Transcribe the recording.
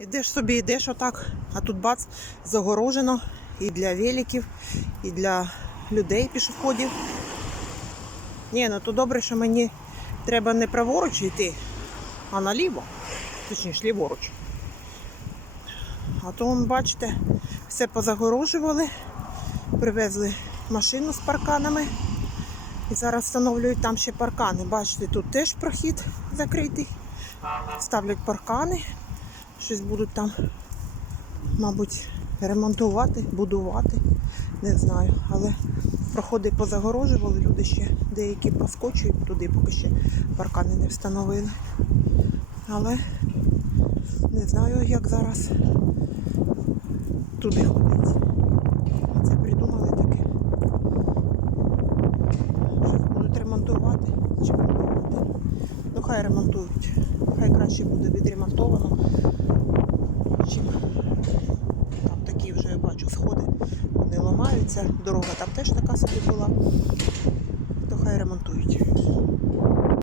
Ідеш собі, йдеш отак, а тут бац, загорожено і для великів, і для людей пішоходів. Ні, ну то добре, що мені треба не праворуч йти, а наліво. Точніше, ліворуч. А то, бачите, все позагорожували, привезли машину з парканами. І зараз встановлюють там ще паркани. Бачите, тут теж прохід закритий. Ставлять паркани. Щось будуть там, мабуть, ремонтувати, будувати. Не знаю. Але проходи позагорожували, люди ще деякі проскочують туди, поки ще паркани не встановили. Але не знаю, як зараз туди ходити. Це придумали таке. Щось будуть ремонтувати. Ну хай ремонтують. Хай краще буде відремонтовано, ламаються. Дорога там теж така собі була. То хай ремонтують.